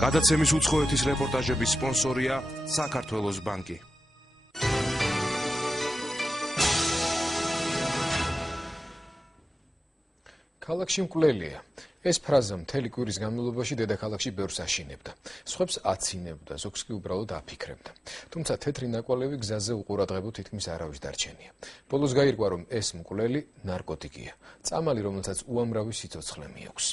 გადაცემის უცხოეთის რეპორტაჟების სპონსორია საქართველოს ბანკი. ქალაქში მკვლელია. ეს ფრაზა მთელი კვირის განმავლობაში დედაქალაქში ბევრს აშინებდა. სხვებს აცინებდა, ზოგს კი უბრალოდ აფიქრებდა. თუმცა თეთრი ნაკვალევი გზაზე უყურადღებო თითქმის არავის დარჩენია. ბოლოს გაირკვა, რომ ეს მკვლელი ნარკოტიკია. წამალი, რომელსაც უამრავი სიცოცხლე მიაქვს.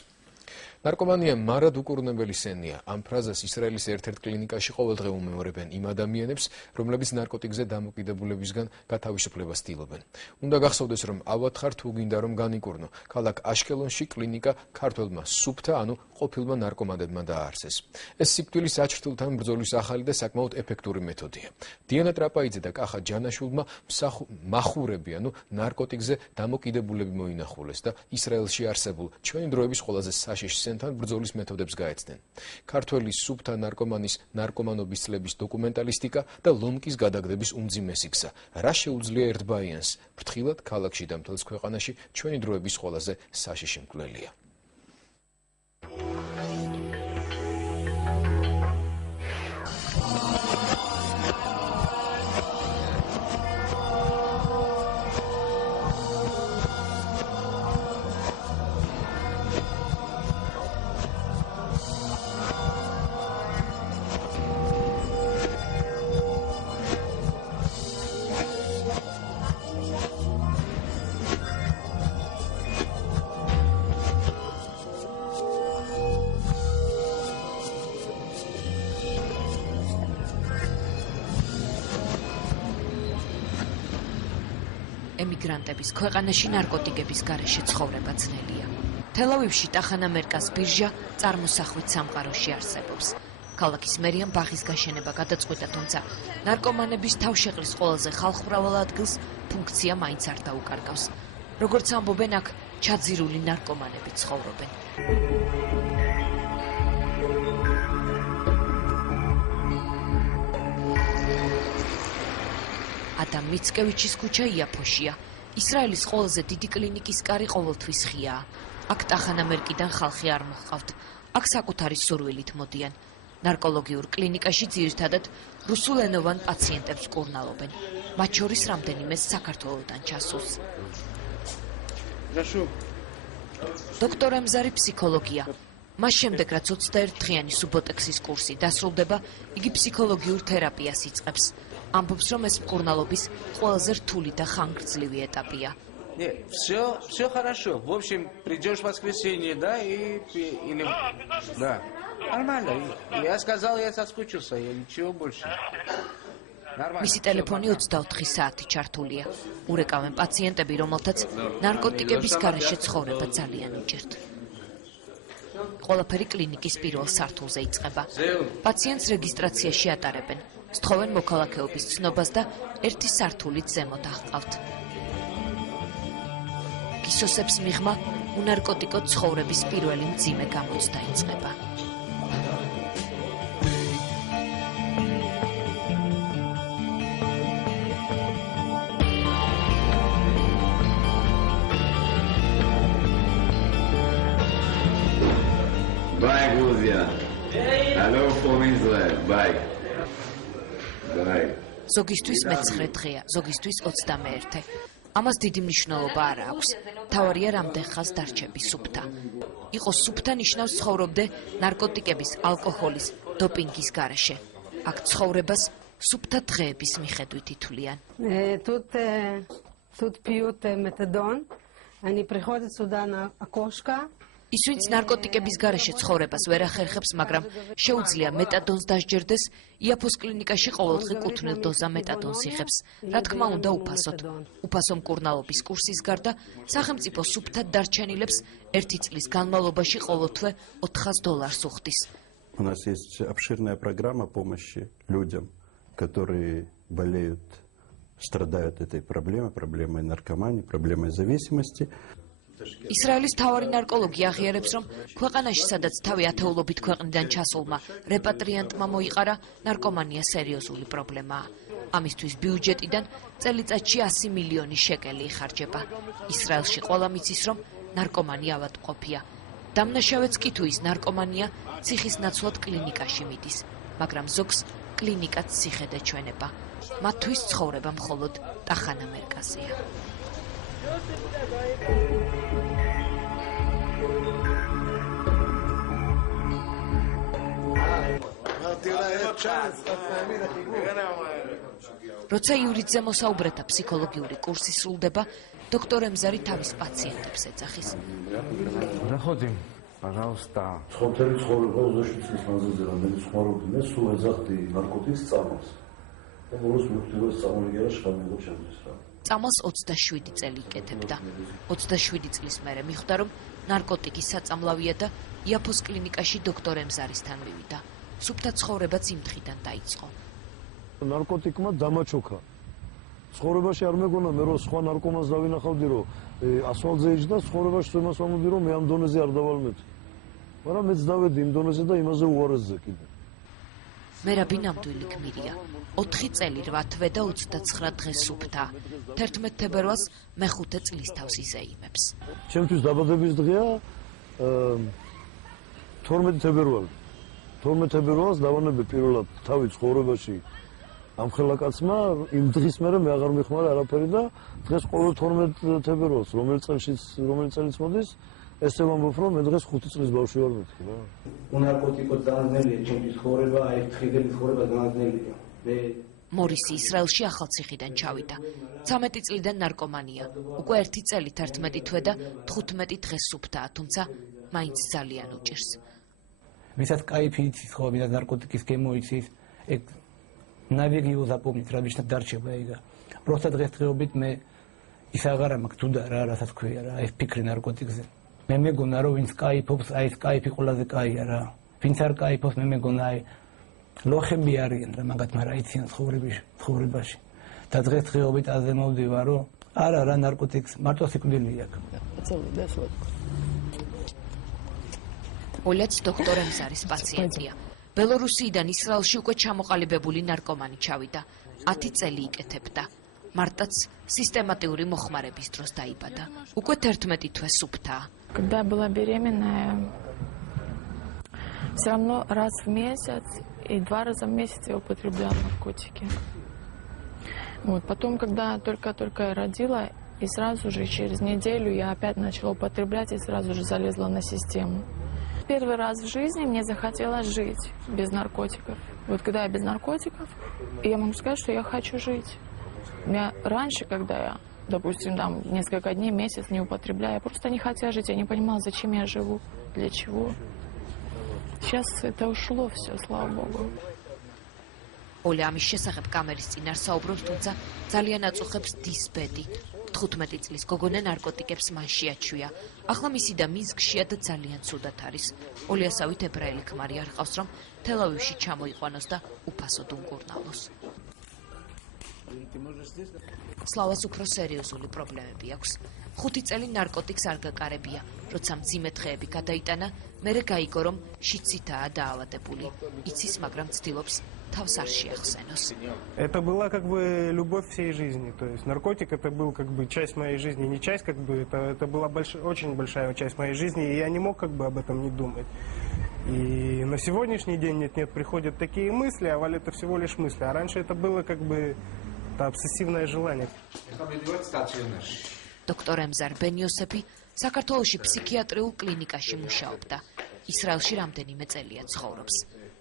ნარკომანია მარად უკურნებელი სენია. ამ ფრაზას ისრაელის ერთ-ერთ კლინიკაში ყოველდღე უმეორებენ იმ ადამიანებს, რომლებიც ნარკოტიკზე დამოკიდებულებისგან გათავისუფლებას ცდილობენ. უნდა გახსოვდეს, რომ ავად ხარ თუ გინდა რომ განიკურნო. ქალაქ აშკელონში კლინიკა ქართველმა სუფთა, ანუ ყოფილმა ნარკომანებმა დააარსეს. ეს სიკვდილის საჩრდილთან ბრძოლის ახალი და საკმაოდ ეფექტური მეთოდია. დიანა ტრაპაიძე და კახა ჯანაშვილმა მახურები, ანუ ნარკოტიკზე დამოკიდებულები მოინახულეს და ისრაელში არსებულ ჩვენი დროების ყველაზე საშიში თან ბრძოლის მეთოდებს გაეცნენ. ქართველი სუფთა ნარკომანის ნარკომანობის წლების დოკუმენტალისტიკა და ლომკის გადაგდების უმძიმესი გზა. რა შეუძლია ერთბაიანს? ფრთხილად ქალაქში და მთელს ქვეყანაში ჩვენი დროების ყველაზე საშიში მკვლელია. ემიგრანტების ქვეყანაში ნარკოტიკების გარეშე ცხოვრება ძნელია. თელ-ავივში ტახანამერკას ბირჟა წარმოსახვით სამყაროში არსებობს. ქალაქის მერიამ ბაღის გაშენება გადაწყვიტა, თუმცა ნარკომანების თავშეყრის ყველაზე ხალხმრავალ ადგილს ფუნქცია მაინც არ დაუკარგავს. როგორც ამბობენ, აქ ჩაძირული ნარკომანები ცხოვრობენ. ადამ მიცკევიჩის ქუჩა იაფოშია. ისრაელის ყველაზე დიდი კლინიკის კარი ყოველთვის ღიაა. აქ ტახანამერკიდან ხალხი არ მოჰყავთ. აქ საკუთარი სურვილით მოდიან. ნარკოლოგიურ კლინიკაში ძირითადად რუსულენოვან პაციენტებს კურნალობენ. მათ შორის რამდენიმეს საქართველოდან ჩასულს. დოქტორ ემზარი ფსიქოლოგია. მას შემდეგ, რაც 21 დღიანი სუბოტექსის კურსი დასრულდება, იგი ფსიქოლოგიურ თერაპიას იწყებს. ამბობს, რომ ეს მკურნალობის ყველაზე რთული და ხანგრძლივი ეტაპია. Все хорошо. В общем, придешь в воскресенье, да, и да. Нормально. Я сказал, я соскучился, я ничего больше. Нормально. მისი ტელეფონი 24 საათი ჩართულია. ურეკავენ პაციენტები, რომელთაც ნარკოტიკების გარეშე ცხოვრება ძალიან უჭირთ. ყველაფერი კლინიკის პირველ სართულზე იწყება. პაციენტს რეგისტრაციაში ატარებენ. სთხოვენ მოქალაქეობის ცნობას და ერთი სართულით ზემოთ აღყავთ. გისოსებს მიღმა უნარკოტიკო ცხოვრების პირველი მძიმე გამოცდა იწყება. Bye, Gruzia. Hello from Israel. Bye. ზოგისთვის მე-9 დღეა, ზოგისთვის 21. ამას დიდი მნიშვნელობა არ აქვს. თავარია რამდენ ხანს დარჩები სუფთა. იყო სუფთა ნიშნავს ცხოვრობდე ნარკოტიკების, ალკოჰოლის, დოპინგის გარეშე. აქ ცხოვრებას სუფთა დღეების მიხედვით ითვლიან. Тут пьют метадон. Они приходят сюда на окошко. ის ვინც ნარკოტიკების გარეშე ცხოვრებას ვერ ახერხებს, მაგრამ შეუძლია მეტადონს დასჯერდეს, იაფოს კლინიკაში ყოველდღე კუთვნილ დოზა მეტადონს იღებს. რა თქმა უნდა, უფასოდ. უფასო მკურნალობის კურსის გარდა სახელმწიფო სუფთად დარჩენილებს ერთი წლის განმავლობაში ყოველთვე $400 უხდის. У нас есть обширная программа помощи людям, которые болеют, страдают этой проблемой наркомании, проблемой зависимости. ისრაელის მთავარი ნარკოლოგი აღიარებს, რომ ქვეყანაში, სადაც თავი ათეულობით ქვეყნიდან ჩასულმა რეპატრიანტმა მოიყარა, ნარკომანია სერიოზული პრობლემაა. ამისთვის ბიუჯეტიდან წელიწადში 100 მილიონი შეკელი იხარჯება. ისრაელში ყველა მიცის, რომ ნარკომანი ავადმყოფია. დამნაშავეც კი თუ ის ნარკომანია, ციხის ნაცვლად კლინიკაში მიდის, მაგრამ ზოგს კლინიკაც ციხედ ეჩვენება. მათთვის ცხოვრება მხოლოდ ტახანა მერკაზია. როცა იურიძე მოსაუბრეთა ფსიქოლოგიური კურსი სრულდება, დოქტორ ემზარი თავის პაციენტებს ეძახის. Заходим, пожалуйста. Ხოთელი ცხოვრება 27 წლის მანძილზე რამდენი ცხოვრობდი მე, სულ ეძახდი ნარკოტიკის წამალს. და ბოლოს მივხვდი, რომ წამალი შხამილო ჩემთვის რა. წამალს 27 წელი იკეთებდა. 27 წლის მერე მიხვდა, რომ ნარკოტიკის საწამლავია და იაფოს კლინიკაში დოქტორ ემზარისთან მივიდა. სუფთა ცხოვრებაც იმ დღიდან დაიწყო. ნარკოტიკმა დამაჩოქა. ცხოვრებაში არ მეგონა მე რომ სხვა ნარკომანს დავინახავდი რომ ასვალზე იჯდა, ცხოვრებაში იმას ვამბობდი რომ მე ამ დონეზე არ დავალმეთ. მაგრამ მეც დავედი იმ დონეზე და იმაზე უარესზე კიდე. მერაბი ნამდვილი გმირია. 4 წელი 8 თვე და 29 დღე სუფთა. 11 თებერვალს მე-5 წლის თავს იზეიმებს. ჩემთვის დაბადების დღეა 12 თებერვალი. 12 თებერვალს დავანებე პირველად თავი ცხოვრებაში ამ ხელაკაცმა, იმ დღის მერე მე აღარ მიხმარა არაფერი და დღეს ყოველ 12 თებერვალს რომელი წელიც მოდის, ესე ვამბობ რომ მე დღეს 5 წლის ბავშვი ვარ მეთქი რა. ნარკოტიკო დანაძლია ჩემთვის ცხოვრება, აი დღიდან ცხოვრება დანაძლია. მორისი ისრაელში ახალციხიდან ჩავიდა. 13 წლიდან ნარკომანია. უკვე 1 წელი 11 თვე და 15 დღე სუფთაა, თუმცა მაინც ძალიან უჭირს. ვისაც кайფი იცის ხო, ვისაც ნარკოტიკის გემო იცის, ეგ ნავიგიო запомнить, რა ნიშნავს დარჩება ეგა. просто დღესდღეობით მე ის აღარა მაქვს თუ და რა, რასაც ქვია რა, ეს ფიქრი ნარკოტიკზე. მე მეგონა რომ ვინც кайფობს, აი ეს кайფი ყველაზე кайია რა. ვინც არ кайფობს, მე მეგონა აი ლოხები არიან რა, მაგათ მაგრამ იციან ცხოვრებაში. და დღესდღეობით აზე მოვდივარ რომ არა რა ნარკოტიკს მარტო სიკვდილი აქვს. ოლეც დოქტორ ემზარის პაციენტია. ბელორუსიიდან ისრაელში უკვე ჩამოყალიბებული ნარკომანი ჩავიდა. 10 წელი იკეთებდა. მარტაც სისტემატიური მოხმარების დროს დაიბადა. უკვე 11 თვე სუფთაა. Когда была беременная, все равно раз в месяц и 2 раза в месяц я употребляла наркотики. Вот. Потом, когда только я родила, и сразу же через неделю я опять начала употреблять и сразу же залезла на систему. Первый раз в жизни мне захотелось жить без наркотиков. Вот когда я без наркотиков, я могу сказать, что я хочу жить. У меня раньше, когда я, допустим, там несколько дней, месяц не употребляю, я просто не хотела жить, я не понимала, зачем я живу, для чего. Сейчас это ушло все, слава богу. ოლე ამის შესახებ კამერის წინ არ საუბრობს, თუმცა ძალიან აწუხებს დისბედი. 15 წლის გოგონა ნარკოტიკებს მან შეაჩვია. ახლა მისი და მის გშია და ძალიან ცუდად არის. ოლე ასავით ებრაელი ქმარი არ ყავს, რომ თელ-ავივში ჩამოიყვანოს და უფასოდ უმკურნალოს. სლავას უფრო სერიოზული პრობლემები აქვს. 5 წელი ნარკოტიკს არ გაკარებია. როცა მძიმე დღეები გადაიტანა, მერე გაიგო, რომ შიცითაა დაავადებული. იცის, მაგრამ ცდილობს თავს არ შეახსენოს. Это была как бы любовь всей жизни. То есть наркотик это был как бы часть моей жизни, не часть как бы, это была очень большая часть моей жизни, и я не мог как бы об этом не думать. И на сегодняшний день нет, приходят такие мысли, а это всего лишь мысли. А раньше это было как бы это обсессивное желание. დოქტორ ემზარ ბენიოსეფი საქართველოში ფსიქიატრიულ კლინიკაში მუშაობდა. ისრაელში რამდენიმე წელია ცხოვრობს.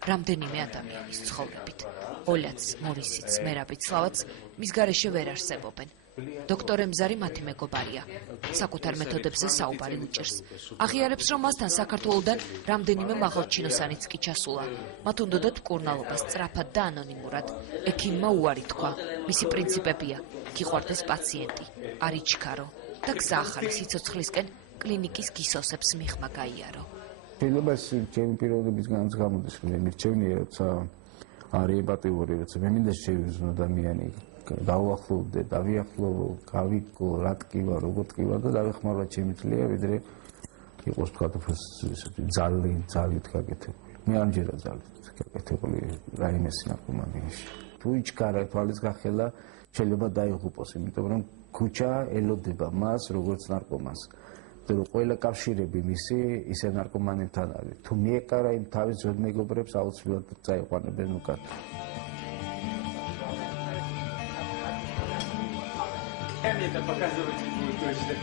რამდენიმე ადამიანის ცხოვრებით. ოლაც, მორისიც, მერაბიც, სლავაც მის გარეშე ვერ არსებობენ. დოქტორ ემზარი მათი მეგობარია. საკუთარ მეთოდებზე საუბარი უჭირს. აღიარებს, რომ მასთან საქართველოდან რამდენიმე მაღალჩინოსანიც კი ჩასულა. მათ უნდათ მკურნალობას სწრაფად და ანონიმურად. ექიმმა უარი თქვა. მისი პრინციპებია: გიყვარდეს პაციენტი, არ იჩქარო და გზა ახალი სიცოცხლისკენ კლინიკის გისოსებს მიღმა გაიარო. შეიძლება ჩემი პიროვნების განაც გამოდის, რომ მე მირჩევნია, როცა არის ეპატიური, როცა მე მინდა შევიზნო ადამიანი, დავახლოვდე, დავიახლოვო, გავიგო, რა ტკივა, როგორ ტკივა და დავეხმარო ჩემი წლია, ვიდრე იყოს თქვა ესეთი ძალით გაკეთებული. მე ამჯერა ძალით გაკეთებული რაიმეს ნარკომანიაში. თუ იჩქარა თვალის გახელა, შეიძლება დაიღუპოს, იმიტომ რომ ქუჩა ელოდება მას როგორც ნარკომანს. რომ ყველა კავშირები მისი ისე ნარკომანებთან არის. თუ მიეკარა იმ თავის ძველ მეგობრებს, აუცილებლად წაიყვანებენ უკან. Это показывать не будет точно.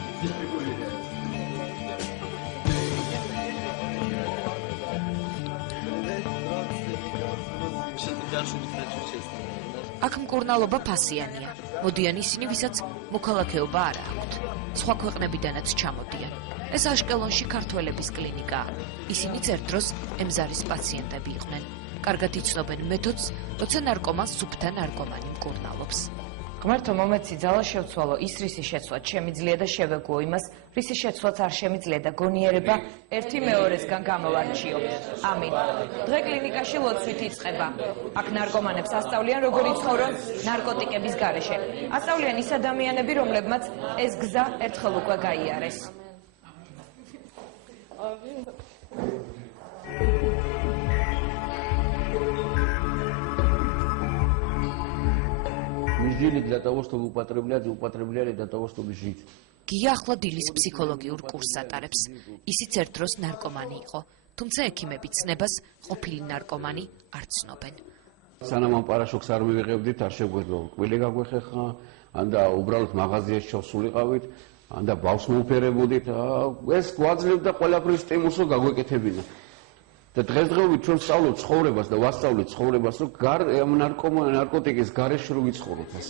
აქ მკურნალობა ფასიანია. მოდიან ისინი, ვისაც მოქალაქეობა არ აქვთ. სხვა ქვეყნებიდანაც ჩამოდიან. ეს აშკელონში ქართველების კლინიკაა. ისინიც ერთ დროს ემზარის პაციენტები იყვნენ. კარგად იცნობენ მეთოდს, როცა ნარკომანს სუფთა ნარკომანი მკურნალობს. ღმერთო მომეცი ძალა შევცვალო ის რისი შეცვლაც შემიძლია და შევეგუო იმას რისი შეცვლაც არ შემიძლია და გონიერება ერთი მეორესგან გამოვარჩიო. ამინ. დღე კლინიკაში ლოცვით იწყება. აქ ნარკომანებს ასწავლიან როგორ იცხოვრონ ნარკოტიკების გარეშე. ასწავლიან ის ადამიანები, რომლებმაც ეს გზა ერთხელ უკვე გაიარეს. Мы жили для того, чтобы употреблять, и употребляли для того, чтобы жить. გია ახლა დილის ფსიქოლოგიურ კურსს ატარებს. ისიც ერთ დროს ნარკომანი იყო, თუმცა ექიმები ცნებას ყოფილი ნარკომანი არ ცნობენ. სანამ ამ პარაშოკს არ მივიღებდით, არ შეგვეძლო კვილი გაგვეხეხა, ანდა უბრალოდ მაღაზიაში ჩავსულიყავით, ანდა ბავშვს მოუფერებოდით, ეს გვაძლევდა ყველაფრის სტიმულს, რომ გაგვეკეთებინა. და დღესდღეობით ჩვენ ვსწავლობთ ცხოვრებას და ვასწავლეთ ცხოვრებას, რომ ნარკოტიკის გარეშე რო ვიცხოვროთ ეს.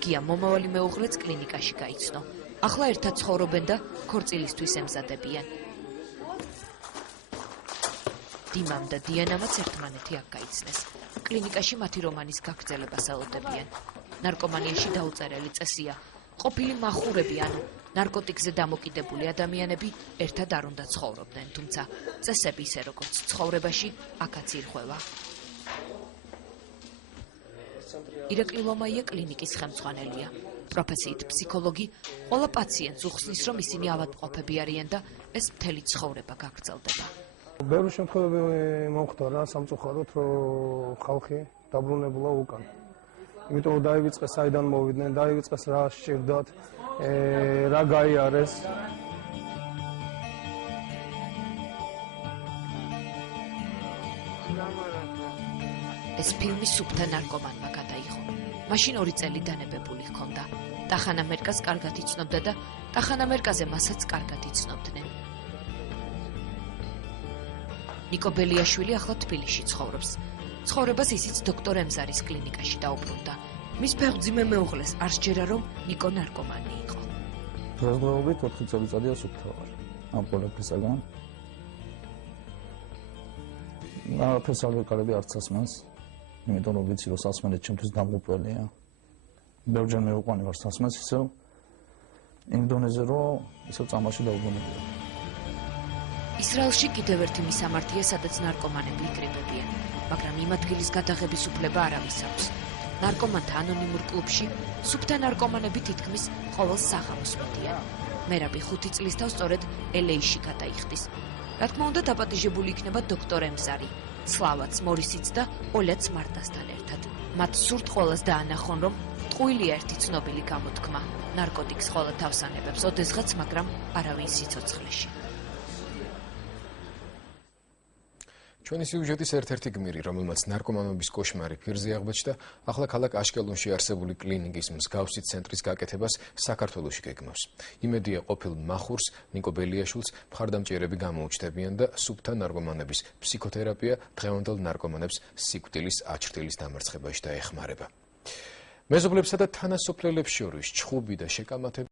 გია მომავალი მეუღლეც კლინიკაში გაიცნო. ახლა ერთად ცხოვრობენ და ქორწილისთვის ემზადებიან. დიმამ და დიანამაც ერთმანეთი აქ გაიცნეს. კლინიკაში მათი რომანის გაგრძელებას ელოდებიან. ნარკომანიაში დაუწერელი წესია. ყოფილი მახურები, ანუ ნარკოტიკზე დამოკიდებული ადამიანები ერთად არ უნდა ცხოვრობდნენ, თუმცა წესები ისე როგორც ცხოვრებაში აქაც ირღვევა. ირაკლი ლომაია კლინიკის ხელმძღვანელია. პროფესიით ფსიქოლოგი, ყველა პაციენტს უხსნის, რომ ისინი ავადმყოფები არიან და ეს მთელი ცხოვრება გაგრძელდება. ბევრი შემთხვევები მომხდა რა სამწუხაროდ, რომ ხალხი დაბრუნებულა უკან. იმიტომ რომ დაივიწყეს საიდან მოვიდნენ, დაივიწყეს რა სჭირდათ, რა გაიარეს. ეს ფილმი სუფთა ნარკომანმა გადაიღო. მაშინ 2 წელი დანებებული ჰქონდა. ტახანამერკას კარგად იცნობდა და ტახანამერკაზე მასაც კარგად იცნობდნენ. ნიკო ბელიაშვილი ახლა თბილისში ცხოვრობს. ცხოვრებას ისიც დოქტორ ემზარის კლინიკაში დაუბრუნდა. მის ფეხმძიმე მეუღლეს არ სჯერა, რომ ნიკო ნარკომანი იყო. დღესდღეობით 4 წელიწადია სუფთა ვარ ამ ყველაფრისაგან. არაფერს არ ვეკარები არც სასმელს, იმიტომ რომ ვიცი, რომ სასმელი ჩემთვის დამღუპველია. ბევრჯერ მევიყვანი ვარ სასმელს ისევ იმ დონეზე, რომ ისევ წამაში დაუბრუნებია. ისრაელში კიდევ ერთი მისამართია, სადაც ნარკომანები იკრიბებიან, მაგრამ იმ ადგილის გადაღების უფლება არავის აქვს. ნარკომანთა ანონიმურ კლუბში სუფთა ნარკომანები თითქმის ყოველ საღამოს მიდიან. მერაბი 5 წლის თავს სწორედ LA-ში გადაიხდის. რა თქმა უნდა, დაპატიჟებული იქნება დოქტორ ემზარი, სლავაც მორისიც და ოლაც მარტასთან ერთად. მათ სურთ ყველას დაანახონ, რომ ტყუილია ერთი ცნობილი გამოთქმა. ნარკოტიკს ხოლმე თავს ანებებს ოდესღაც, მაგრამ არავინ სიცოცხლეში. ჩვენი სიუჟეტის ერთ-ერთი გმირი, რომელმაც ნარკომანობის კოშმარი ფირზე აღბეჭდა, ახლა ქალაქ აშკელონში არსებული კლინიკის მსგავსი ცენტრის გაკეთებას საქართველოში გეგმავს. იმედია ყოფილ მახურს, ნიკო ბელიაშვილს მხარდამჭერები გამოუჩნდებიან და სუფთა ნარკომანების ფსიქოთერაპია დღევანდელ ნარკომანებს სიკვდილის აჩრდილის დამარცხებაში დაეხმარება. მეზობლებსა და თანასოფლელებს შორის ჩხუბი და შეკამათები